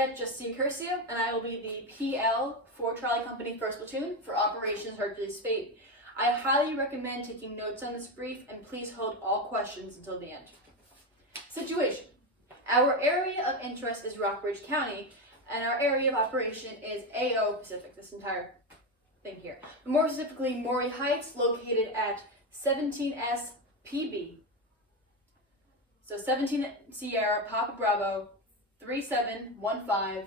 Cadet Justine Curcio, and I will be the PL for Charlie Company 1st Platoon for Operations Hercules Fate. I highly recommend taking notes on this brief, and please hold all questions until the end. Situation. Our area of interest is Rockbridge County, and our area of operation is AO Pacific, this entire thing here. But more specifically, Maury Heights, located at 17S PB. So 17 Sierra, Papa Bravo, 37158423.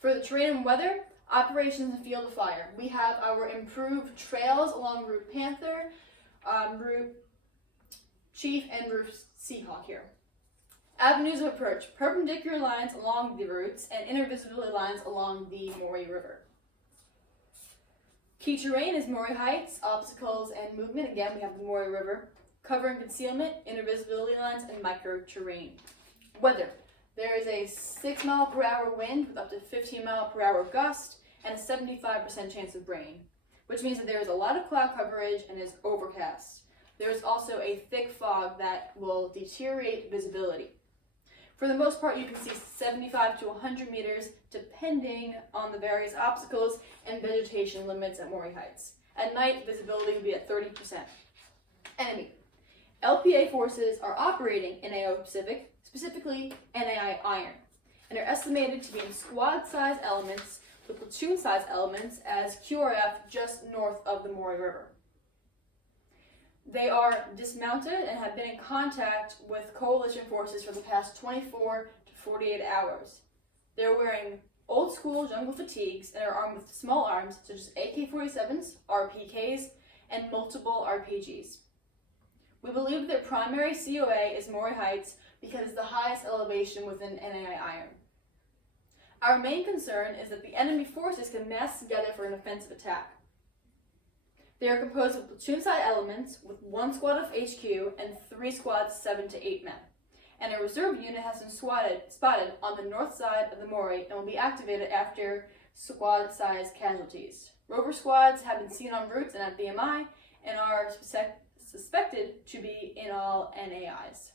For the terrain and weather, operations and field of fire. We have our improved trails along Route Panther, Route Chief, and Route Seahawk here. Avenues of approach, perpendicular lines along the routes and intervisibility lines along the Maury River. Key terrain is Maury Heights, obstacles and movement. Again, we have the Maury River. Cover and concealment, intervisibility lines, and micro-terrain. Weather. There is a 6 mile per hour wind with up to 15 mile per hour gust and a 75% chance of rain, which means that there is a lot of cloud coverage and is overcast. There is also a thick fog that will deteriorate visibility. For the most part, you can see 75 to 100 meters depending on the various obstacles and vegetation limits at Maury Heights. At night, visibility will be at 30%. Enemy. LPA forces are operating in AO Pacific, specifically NAI Iron, and are estimated to be in squad-size elements with platoon-size elements as QRF just north of the Maury River. They are dismounted and have been in contact with coalition forces for the past 24 to 48 hours. They're wearing old-school jungle fatigues and are armed with small arms such as AK-47s, RPKs, and multiple RPGs. We believe their primary COA is Maury Heights because it's the highest elevation within NAI Iron. Our main concern is that the enemy forces can mass together for an offensive attack. They are composed of platoon-side elements with 1 squad of HQ and 3 squads 7 to 8 men. And a reserve unit has been spotted on the north side of the Maury and will be activated after squad-size casualties. Rover squads have been seen en route and at BMI and are suspected to be in all NAIs.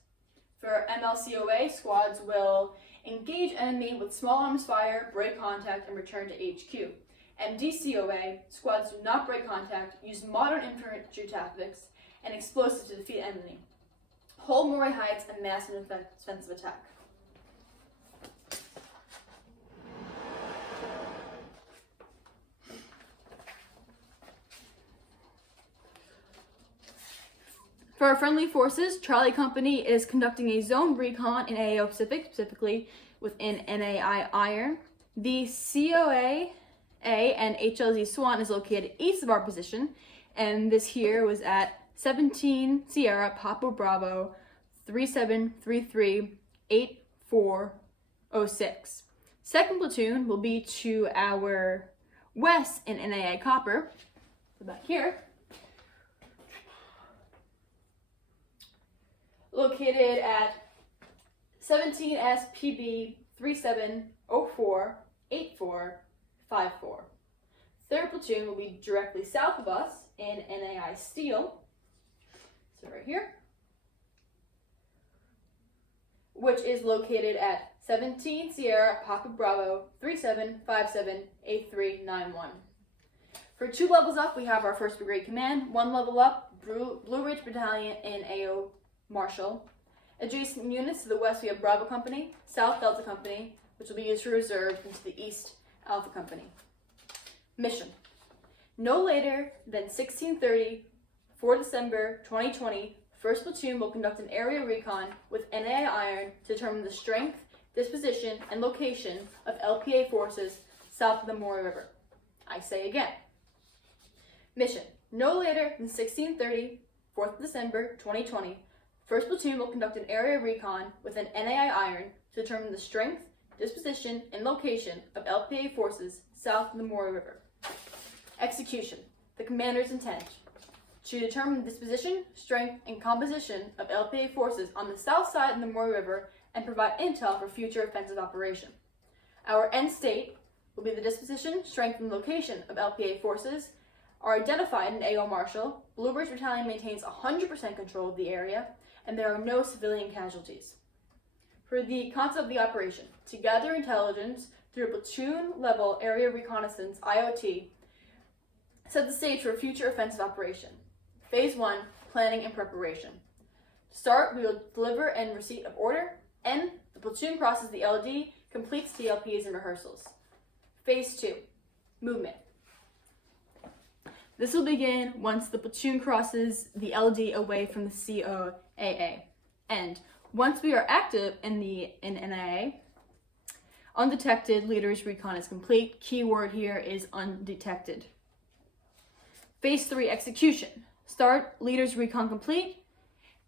For MLCOA, squads will engage enemy with small arms fire, break contact, and return to HQ. MDCOA, squads do not break contact, use modern infantry tactics, and explosives to defeat enemy. Hold Maury Heights and mass and offensive attack. For our friendly forces, Charlie Company is conducting a zone recon in AO Pacific, specifically within NAI Iron. The COA and HLZ Swan is located east of our position, and this here was at 17 Sierra Papa Bravo 37338406. Second platoon will be to our west in NAI Copper, so back here, located at 17 SPB 37048454. Third platoon will be directly south of us in NAI Steel, so right here, which is located at 17 Sierra Papa Bravo 37578391. For 2 levels up, we have our 1st Brigade Command. 1 level up, Blue Ridge Battalion in AO Marshall. Adjacent units to the west, we have Bravo Company, South Delta Company, which will be used for reserve, and to the east, Alpha Company. Mission. No later than 16:30, 4 December 2020, 1st Platoon will conduct an area recon with NAI Iron to determine the strength, disposition, and location of LPA forces south of the Maury River. I say again. Mission. No later than 16:30, 4th December 2020, 1st Platoon will conduct an area recon with an NAI Iron to determine the strength, disposition, and location of LPA forces south of the Maury River. Execution. The Commander's intent. To determine the disposition, strength, and composition of LPA forces on the south side of the Maury River and provide intel for future offensive operation. Our end state will be the disposition, strength, and location of LPA forces are identified in AO Marshall. Blue Ridge Battalion maintains 100% control of the area, and there are no civilian casualties. For the concept of the operation, to gather intelligence through platoon-level area reconnaissance, IOT, set the stage for a future offensive operation. Phase 1, planning and preparation. To start, we will deliver and receipt of order. N, the platoon crosses the LD, completes TLPs and rehearsals. Phase 2, movement. This will begin once the platoon crosses the LD away from the COAA. And once we are active in NIA, undetected leaders recon is complete. Keyword here is undetected. Phase 3, execution. Start, leaders recon complete,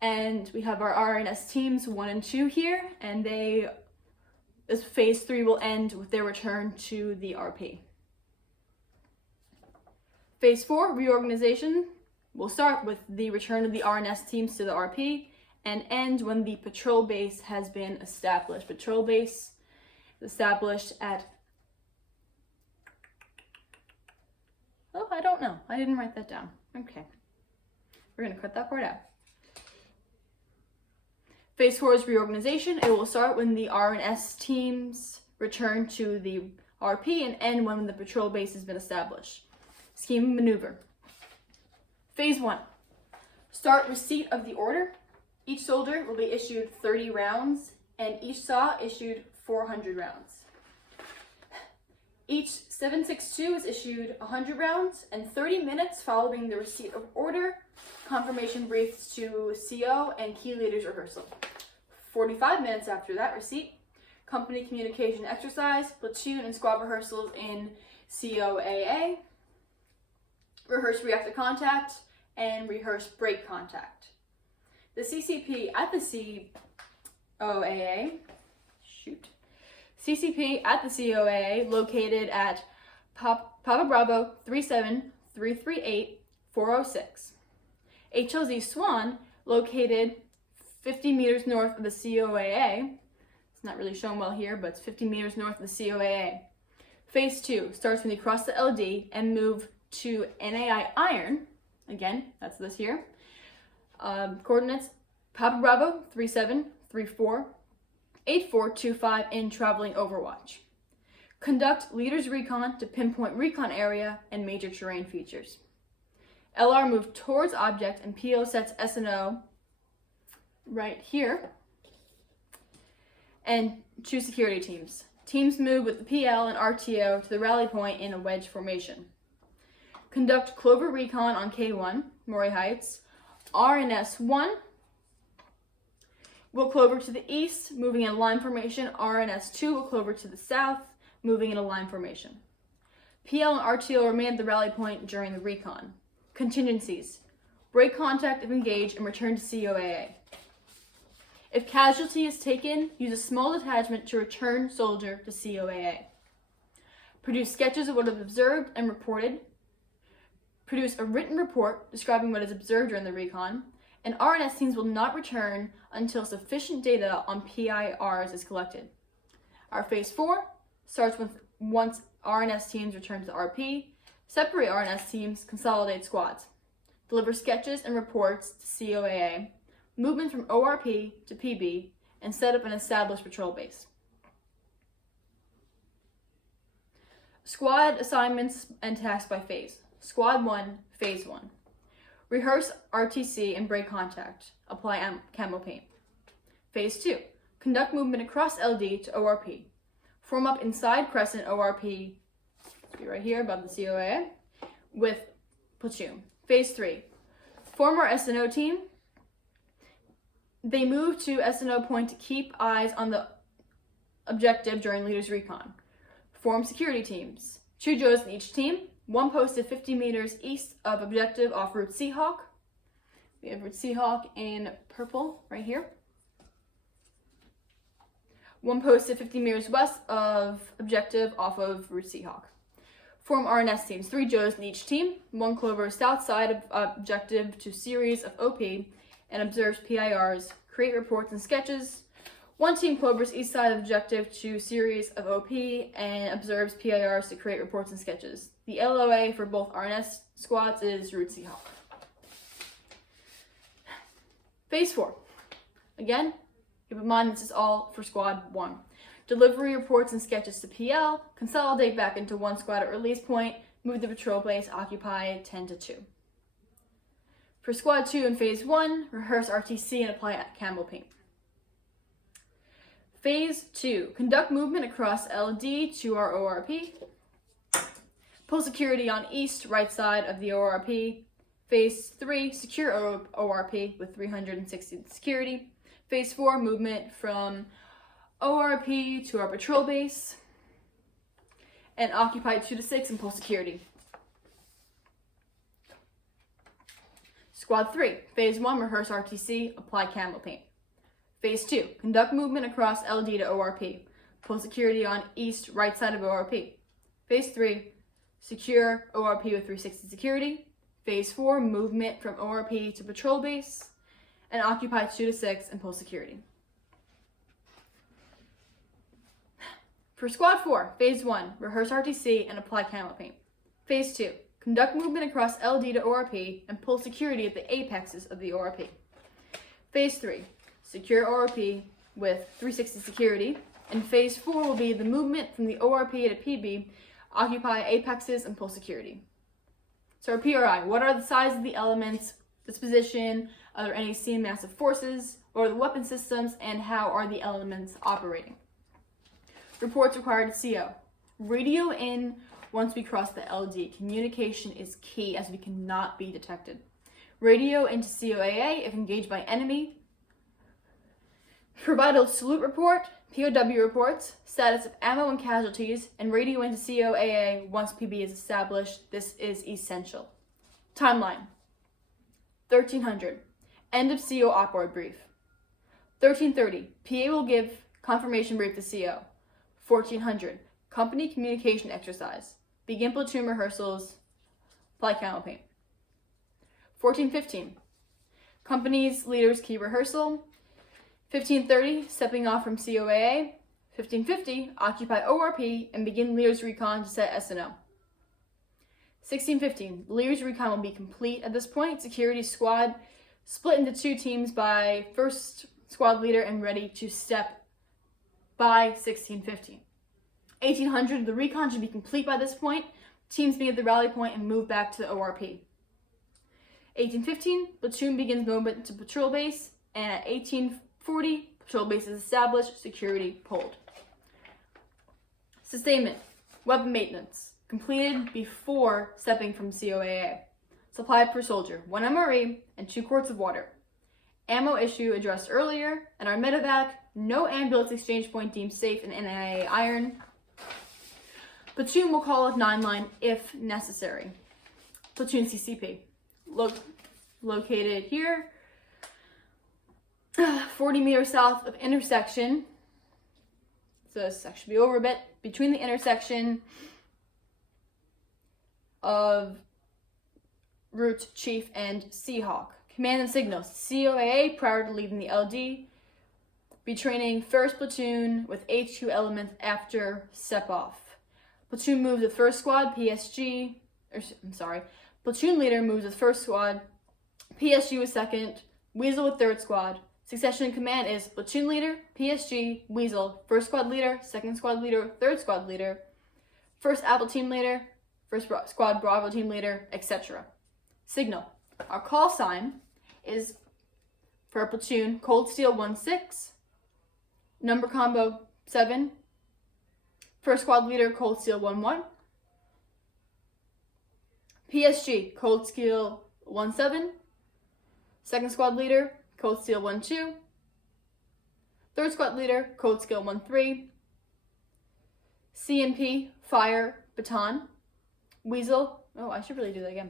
and we have our RNS teams 1 and 2 here, and this phase 3 will end with their return to the RP. Phase 4, reorganization, will start with the return of the RNS teams to the RP and end when the patrol base has been established. Patrol base established at, oh, I don't know. I didn't write that down. Okay. We're going to cut that part out. Phase 4 is reorganization. It will start when the RNS teams return to the RP and end when the patrol base has been established. Scheme and maneuver. Phase 1. Start receipt of the order. Each soldier will be issued 30 rounds and each SAW issued 400 rounds. Each 762 is issued 100 rounds, and 30 minutes following the receipt of order, confirmation briefs to CO and key leaders rehearsal. 45 minutes after that receipt, company communication exercise, platoon and squad rehearsals in COAA, rehearse reactor contact, and rehearse break contact. The CCP at the CCP at the COAA located at Papa Bravo 37338-406. HLZ Swan located 50 meters north of the COAA. It's not really shown well here, but it's 50 meters north of the COAA. Phase 2 starts when you cross the LD and move to NAI Iron. Again, that's this here. Coordinates Papa Bravo 3734-8425 in traveling overwatch. Conduct leaders recon to pinpoint recon area and major terrain features. LR move towards object and PO sets SNO right here. And choose security teams. Teams move with the PL and RTO to the rally point in a wedge formation. Conduct Clover recon on K1, Maury Heights. RNS-1 will clover to the east, moving in a line formation. RNS-2 will clover to the south, moving in a line formation. PL and RTO remain at the rally point during the recon. Contingencies. Break contact if engaged and return to COAA. If casualty is taken, use a small detachment to return soldier to COAA. Produce sketches of what is observed and reported. Produce a written report describing what is observed during the recon. And RNS teams will not return until sufficient data on PIRs is collected. Our phase 4 starts with once RNS teams return to the RP, separate RNS teams, consolidate squads, deliver sketches and reports to COAA, movement from ORP to PB, and set up an established patrol base. Squad assignments and tasks by phase. Squad 1, phase 1. Rehearse RTC and break contact. Apply camo paint. Phase 2. Conduct movement across LD to ORP. Form up inside Crescent ORP, right here above the COAA, with platoon. Phase 3. Form our SNO team. They move to SNO point to keep eyes on the objective during leaders recon. Form security teams. 2 Joes in each team. 1 posted 50 meters east of objective off Route Seahawk. We have Route Seahawk in purple right here. 1 posted 50 meters west of objective off of Route Seahawk. Form RNS teams. 3 Joes in each team. 1 clover south side of objective to series of OP and observes PIRs. Create reports and sketches. 1 team clovers east side of objective to series of OP and observes PIRs to create reports and sketches. The LOA for both RNS squads is Route Seahawk. Phase 4. Again, Keep in mind this is all for Squad 1. Delivery reports and sketches to PL, consolidate back into one squad at release point, move the patrol base, occupy 10-2. For Squad 2 in Phase 1, rehearse RTC and apply camo paint. Phase 2, conduct movement across LD to our ORP. Pull security on east, right side of the ORP. Phase 3, secure ORP with 360 security. Phase 4, movement from ORP to our patrol base. And occupy 2-6 and pull security. Squad 3, Phase 1, rehearse RTC, apply camo paint. Phase 2, conduct movement across LD to ORP. Pull security on east, right side of ORP. Phase 3, secure ORP with 360 security. Phase 4, movement from ORP to patrol base. And occupy 2-6 and pull security. For Squad 4, Phase 1, rehearse RTC and apply camo paint. Phase 2, conduct movement across LD to ORP and pull security at the apexes of the ORP. Phase 3, secure ORP with 360 security. And Phase 4 will be the movement from the ORP to PB, occupy apexes and pull security. So our PRI, what are the size of the elements, disposition, are there any seen massive forces, what are the weapon systems, and how are the elements operating? Reports required to CO. Radio in once we cross the LD. Communication is key as we cannot be detected. Radio into COAA if engaged by enemy. Provide a salute report, POW reports, status of ammo and casualties, and radio into COAA once PB is established. This is essential. Timeline. 1300. End of CO OPORD brief. 1330. PA will give confirmation brief to CO. 1400. Company communication exercise. Begin platoon rehearsals. Apply camo paint. 1415. Company's leaders key rehearsal. 1530. Stepping off from COAA. 1550. Occupy ORP and begin leaders recon to set SNO. 1615. Leaders recon will be complete at this point. Security squad split into 2 teams by first squad leader and ready to step by 1615. 1800, the recon should be complete by this point. Teams meet at the rally point and move back to the ORP. 1815, platoon begins movement to patrol base, and at 1840, patrol base is established, security pulled. Sustainment, weapon maintenance, completed before stepping from COAA. Supply per soldier, 1 MRE and 2 quarts of water. Ammo issue addressed earlier, and our medevac, no ambulance exchange point deemed safe in NIA iron. Platoon will call with 9 line if necessary. Platoon CCP, located here, 40 meters south of intersection. So this section should be over a bit, between the intersection of Route Chief and Seahawk. Command and signals. COAA prior to leaving the LD. Be training first platoon with HQ elements after step off. Platoon moves with first squad, platoon leader moves with first squad, PSG with second, Weasel with third squad. Succession in command is platoon leader, PSG, Weasel, first squad leader, second squad leader, third squad leader, first Apple team leader, first squad Bravo team leader, etc. Signal. Our call sign is for a platoon, Cold Steel 1-6, number combo 7, first squad leader, Cold Steel 1-1, PSG, Cold Steel 1-7, second squad leader, Cold Steel 1-2, third squad leader, Cold Steel 1-3, CNP, Fire, Baton, Weasel, oh, I should really do that again.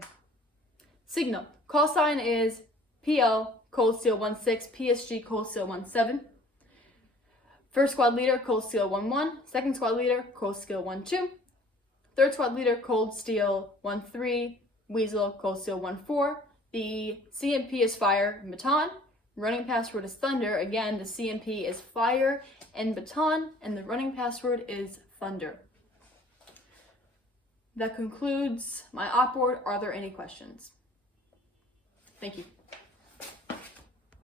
Signal. Call sign is PL, Cold Steel 1-6, PSG, Cold Steel 1-7. First squad leader, Cold Steel 1-1. Second squad leader, Cold Steel 1-2. Third squad leader, Cold Steel 1-3. Weasel, Cold Steel 1-4. The CMP is Fire and Baton. Running password is Thunder. Again, the CMP is Fire and Baton, and the running password is Thunder. That concludes my OPORD. Are there any questions? Thank you.